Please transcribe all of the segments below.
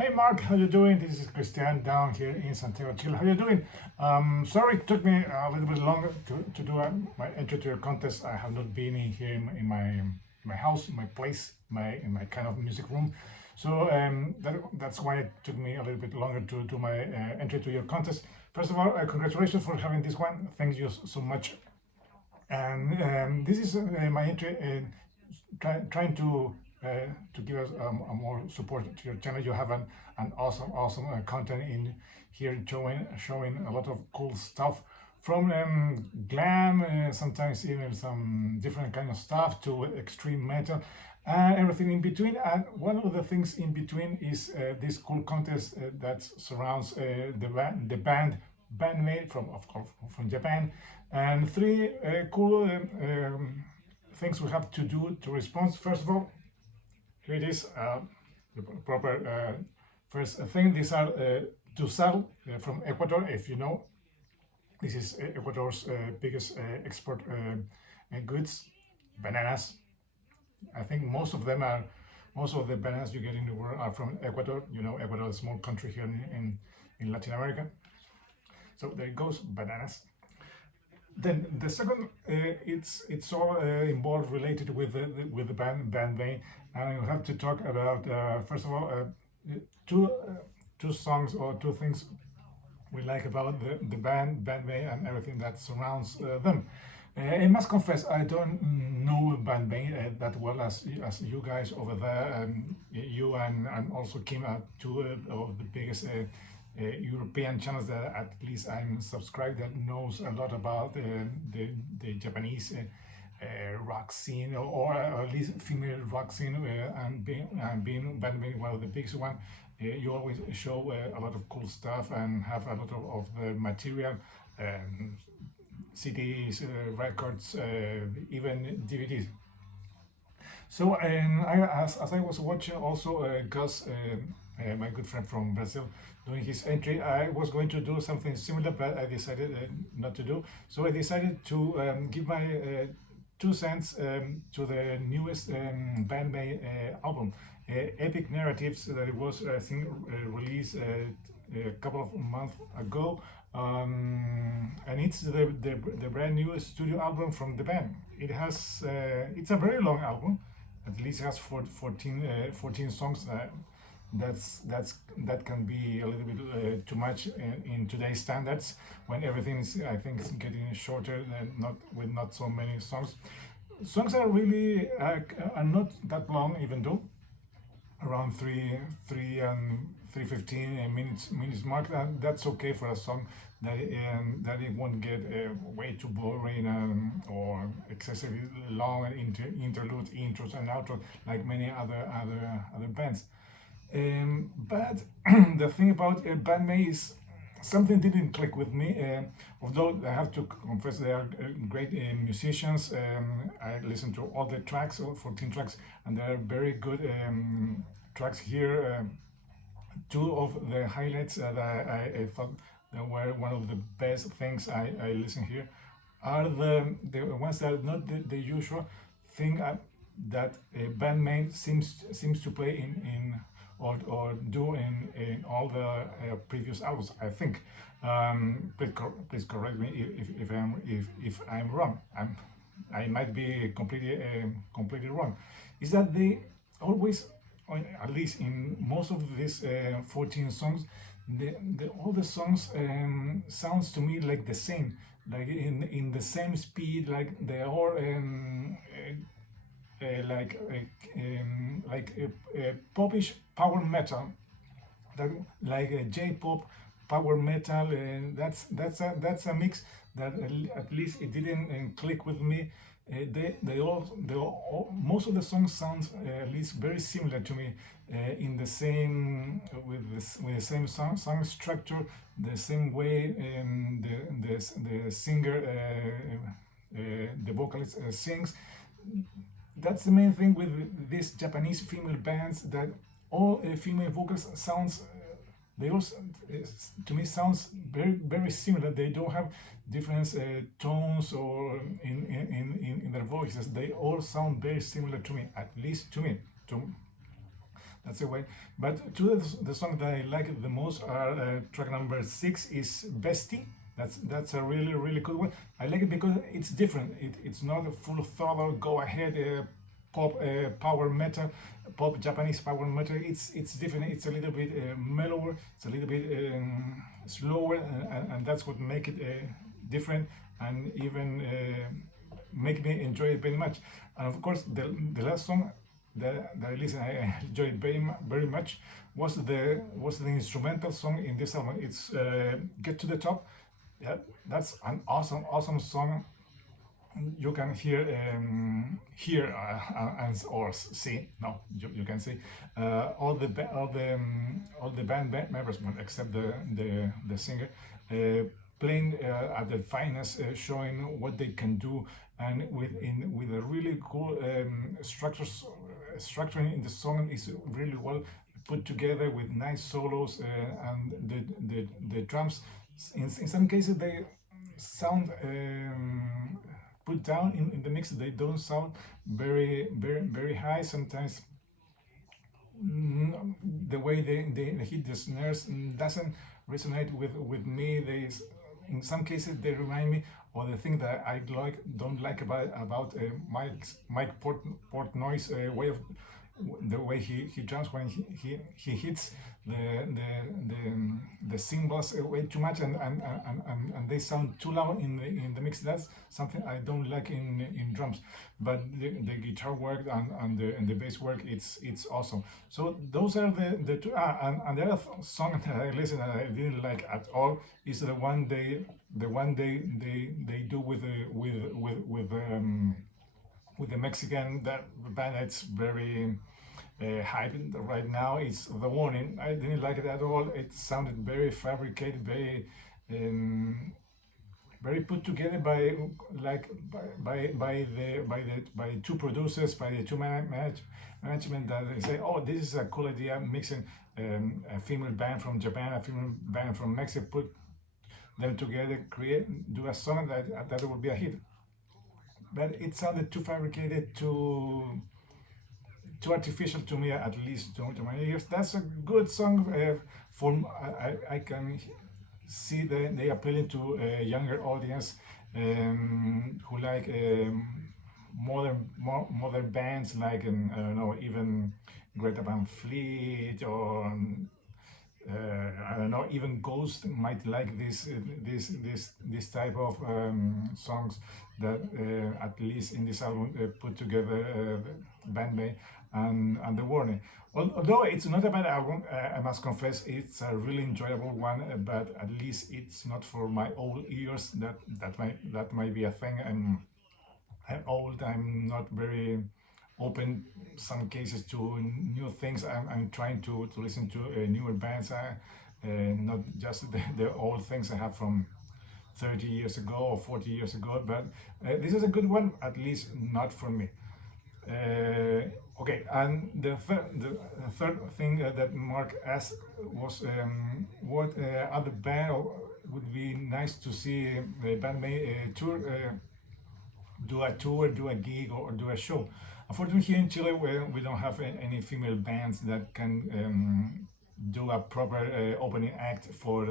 Hey Mark, how you doing? This is Christian down here in Santiago, Chile. How you doing? Sorry it took me a little bit longer to do my entry to your contest. I have not been in here in my house, in my place, in my kind of music room. So that's why it took me a little bit longer to do my entry to your contest. First of all, congratulations for having this one. Thank you so much. And this is my entry. Trying to give us a more support to your channel. You have an awesome content in here showing a lot of cool stuff from glam, sometimes even some different kind of stuff to extreme metal and everything in between. And one of the things in between is this cool contest that surrounds the band Maid from, of course, from Japan, and three cool things we have to do to respond. First of all, here it is, the proper first thing. These are Dusal from Ecuador. If you know, this is Ecuador's biggest export goods, bananas. I think most of the bananas you get in the world are from Ecuador. You know, Ecuador is a small country here in Latin America. So there it goes, bananas. Then the second, it's all involved related with the Band Maid, and we have to talk about first of all two songs or two things we like about the Band Maid and everything that surrounds them. I must confess, I don't know Band Maid that well as you guys over there. You and also Kim are two of the biggest European channels that at least I'm subscribed, that knows a lot about the Japanese rock scene, or at least female rock scene, and being Band Maid one of the biggest one. You always show a lot of cool stuff and have a lot of the material, CDs, records, even DVDs. So, and as I was watching also Gus, my good friend from Brazil, doing his entry, I was going to do something similar, but I decided not to do. So I decided to give my 2 cents to the newest Band Maid album, Epic Narratives, that it was, I think, released a couple of months ago. And it's the brand new studio album from the band. It has it's a very long album. At least it has 14 songs. That can be a little bit too much in today's standards, when everything is, I think, is getting shorter and not so many songs. Songs are really are not that long, even though around 3:15 minutes mark. That's okay for a song that it won't get way too boring or excessively long interludes, intros and outros like many other bands. But the thing about Band Maid is something didn't click with me. Although I have to confess they are great musicians. I listened to all the tracks, all 14 tracks, and they are very good tracks here. Two of the highlights that I thought that were one of the best things I listen here are the ones that are not the usual thing that Band Maid seems to play in or do in all the previous albums. I think. Please correct me if I'm wrong. I might be completely wrong. Is that they always, or at least in most of these 14 songs, all the songs sounds to me like the same, like in the same speed, like they are like a popish power metal, that like a J-pop power metal, and that's a mix that at least it didn't click with me. Most of the songs sounds at least very similar to me, in the same with the same song structure, the same way the singer, the vocalist sings. That's the main thing with these Japanese female bands, that all female vocals sounds they also to me sounds very similar. They don't have different tones or in their voices. They all sound very similar to me, at least to me. That's the way. But two of the songs that I like the most are track number 6 is Bestie. That's a really good one. I like it because it's different. It's not a full throttle go ahead pop power metal, pop Japanese power metal. It's different. It's a little bit mellower. It's a little bit slower, and that's what make it different, and even make me enjoy it very much. And of course, the last song that I listened, I enjoyed very much was the instrumental song in this album. It's Get to the Top. Yeah, that's an awesome song. You can hear and or see, no, you can see all the band members, well, except the singer, playing at their finest, showing what they can do, and with a really cool structuring in the song is really well put together with nice solos, and the drums in some cases they sound put down in the mix. They don't sound very high. Sometimes the way they hit the snares doesn't resonate with me. They in some cases they remind me of the thing that I don't like about Mike Portnoy's way of the way he drums when he hits the cymbals way too much, and they sound too loud in the mix. That's something I don't like in drums. But the guitar work and the bass work, it's awesome. So those are the two. And the other song that I listened and I didn't like at all is the one they do with the Mexican that band that's very hyped right now. It's The Warning. I didn't like it at all. It sounded very fabricated, very put together by like by two producers, by the two management that they say, oh, this is a cool idea, mixing a female band from Japan, a female band from Mexico, put them together, do a song that will be a hit. But it sounded too fabricated, too artificial to me, at least to my ears. That's a good song. I can see that they appealing to a younger audience who like modern bands like I don't know, even Greta Van Fleet, or I don't know, even Ghost might like this type of songs that at least in this album put together Band Maid and The Warning. Although it's not a bad album, I must confess it's a really enjoyable one, but at least it's not for my old ears. That might be a thing. I'm old. I'm not very open some cases to new things. I'm trying to listen to newer bands, not just the old things I have from 30 years ago or 40 years ago. But this is a good one, at least not for me. Okay, and the third thing that Mark asked was what other band would be nice to see Band Maid tour, do a tour, do a gig, or do a show. Unfortunately, here in Chile, we don't have any female bands that can do a proper opening act for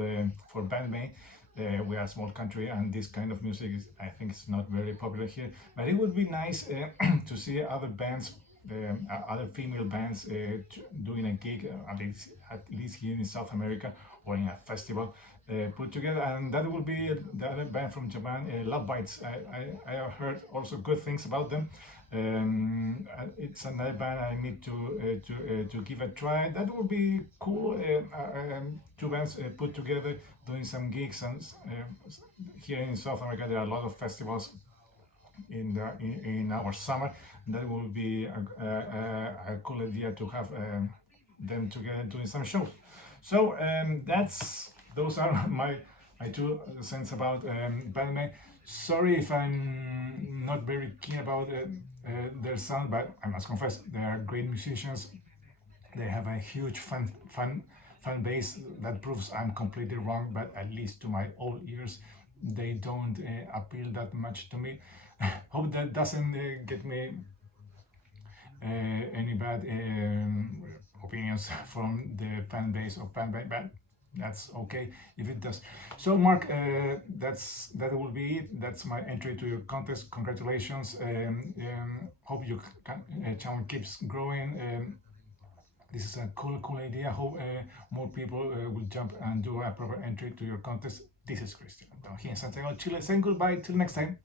Band Maid. We are a small country, and this kind of music is, I think, it's not very popular here. But it would be nice to see other bands, other female bands, doing a gig, at least here in South America or in a festival put together. And that would be the other band from Japan, Love Bites. I have heard also good things about them. It's another band I need to give a try. That would be cool. Two bands put together doing some gigs, and here in South America there are a lot of festivals in our summer. That would be a cool idea to have them together doing some shows. So those are my 2 cents about Band Maid. Sorry if I'm not very keen about their sound, but I must confess they are great musicians. They have a huge fan base. That proves I'm completely wrong, but at least to my old ears, they don't appeal that much to me. Hope that doesn't get me any bad opinion opinions from the fan base of Band Maid, but that's okay if it does. So, Mark, that will be it. That's my entry to your contest. Congratulations. Hope your channel keeps growing. This is a cool idea. Hope more people will jump and do a proper entry to your contest. This is Christian down here in Santiago, Chile, saying goodbye till next time.